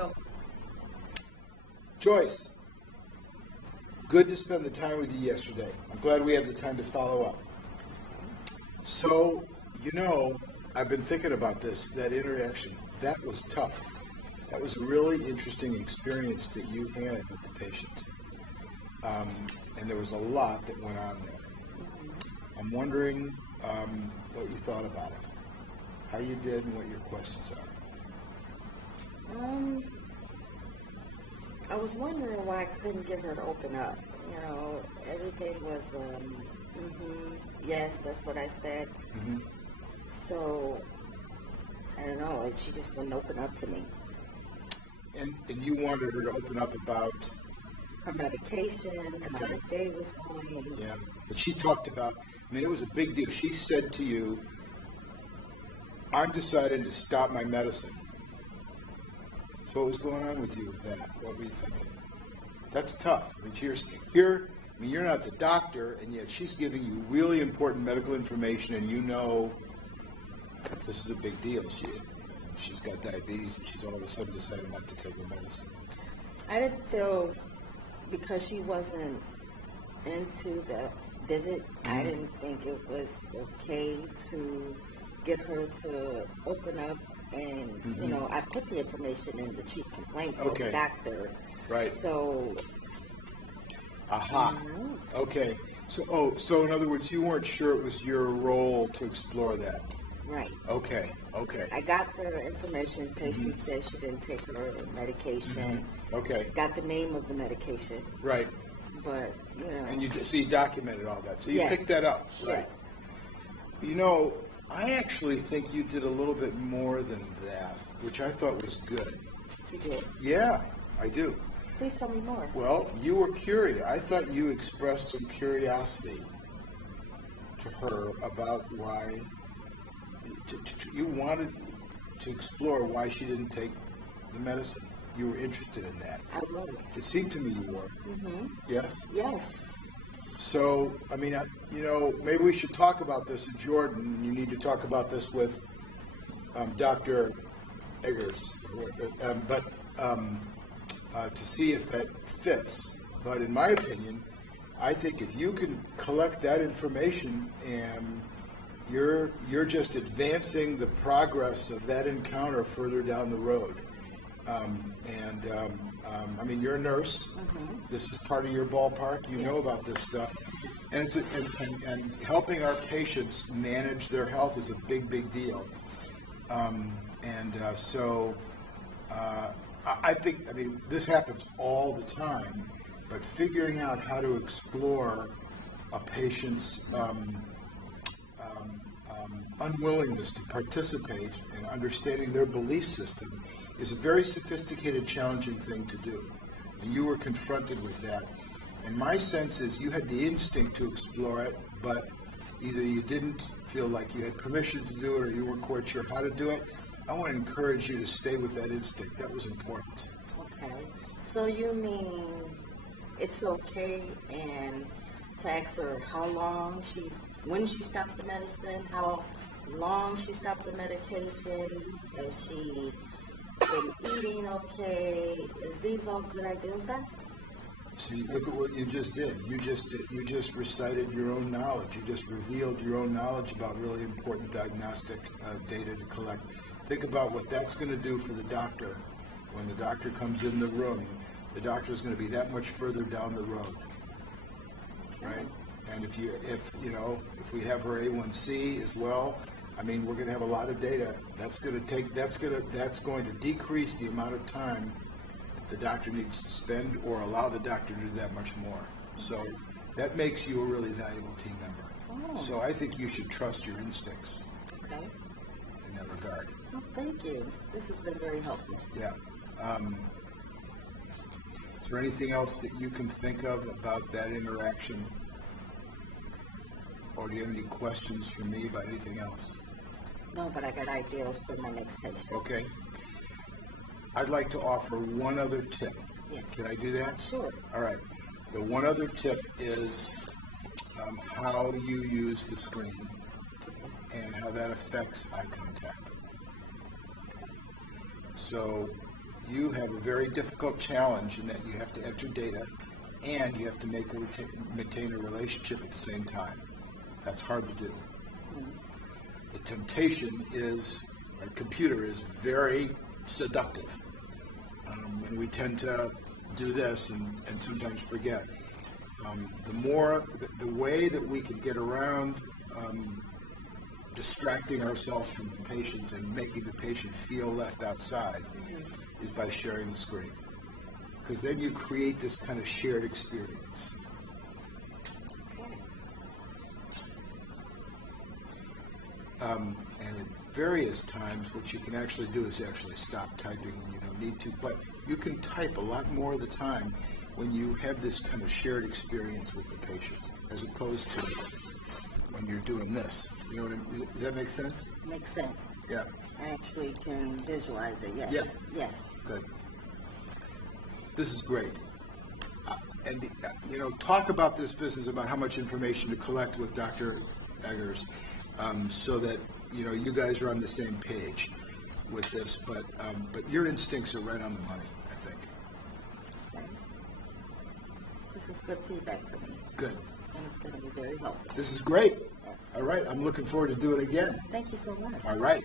Go. Joyce, good to spend the time with you yesterday. I'm glad we have the time to follow up. So, I've been thinking about that interaction. That was tough. That was a really interesting experience that you had with the patient. And there was a lot that went on there. I'm wondering what you thought about it, how you did, and what your questions are. I was wondering why I couldn't get her to open up. Everything was, yes, that's what I said. Mm-hmm. So, I don't know, she just wouldn't open up to me. And you wanted her to open up about? Her medication, how her day was going. Yeah, but she talked about, it was a big deal. She said to you, I'm deciding to stop my medicine. So what was going on with you with that? What were you thinking? That's tough. You're not the doctor, and yet she's giving you really important medical information, and this is a big deal. She's got diabetes, and she's all of a sudden deciding not to take her medicine. I didn't feel, because she wasn't into the visit, I didn't think it was okay to get her to open up. And, I put the information in the chief complaint for the doctor. Right. So. Aha. Okay. So in other words, you weren't sure it was your role to explore that. Right. Okay. I got the information. Patient said she didn't take her medication. Okay. Got the name of the medication. Right. But, And you documented all that. So you picked that up. Right. Yes. I actually think you did a little bit more than that, which I thought was good. You did? Yeah, I do. Please tell me more. Well, you were curious. I thought you expressed some curiosity to her about why you wanted to explore why she didn't take the medicine. You were interested in that. I was. It seemed to me you were. Mm-hmm. Yes? Yes. So, maybe we should talk about this at Jordan. You need to talk about this with Dr. Eggers, to see if that fits. But in my opinion, I think if you can collect that information, and you're just advancing the progress of that encounter further down the road. You're a nurse. Mm-hmm. This is part of your ballpark. You know about this stuff. And and helping our patients manage their health is a big, big deal. I think, this happens all the time, but figuring out how to explore a patient's unwillingness to participate and understanding their belief system is a very sophisticated, challenging thing to do. And you were confronted with that. And my sense is you had the instinct to explore it, but either you didn't feel like you had permission to do it or you weren't quite sure how to do it. I want to encourage you to stay with that instinct. That was important. Okay. So you mean it's okay and to ask her when she stopped the medicine, how long she stopped the medication, has she been eating okay? Is these all good ideas then? See, look at what you just did. You just recited your own knowledge. You just revealed your own knowledge about really important diagnostic data to collect. Think about what that's going to do for the doctor. When the doctor comes in the room, the doctor is going to be that much further down the road, right? And if we have her A1C as well, we're going to have a lot of data. That's going to decrease the amount of time the doctor needs to spend or allow the doctor to do that much more. So that makes you a really valuable team member. Oh. So I think you should trust your instincts. Okay. In that regard. Oh, thank you. This has been very helpful. Yeah. Is there anything else that you can think of about that interaction? Or do you have any questions for me about anything else? No, but I got ideas for my next patient. Okay. I'd like to offer one other tip. Yes. Can I do that? Sure. All right. The one other tip is how you use the screen and how that affects eye contact. So you have a very difficult challenge in that you have to enter data and you have to maintain a relationship at the same time. That's hard to do. The temptation is, a computer is very seductive. And we tend to do this and sometimes forget. The way that we can get around distracting ourselves from the patient and making the patient feel left outside is by sharing the screen. Because then you create this kind of shared experience. And at various times, what you can actually do is actually stop typing when you don't need to. But you can type a lot more of the time when you have this kind of shared experience with the patient, as opposed to when you're doing this. You know what I mean? Does that make sense? Makes sense. Yeah. I actually can visualize it, yes. Yeah. Yes. Good. This is great. Talk about this business, about how much information to collect with Dr. Eggers, so that, you guys are on the same page with this, but your instincts are right on the money, I think. Okay. This is good feedback for me. Good. And it's going to be very helpful. This is great. Yes. All right. I'm looking forward to doing it again. Thank you so much. All right.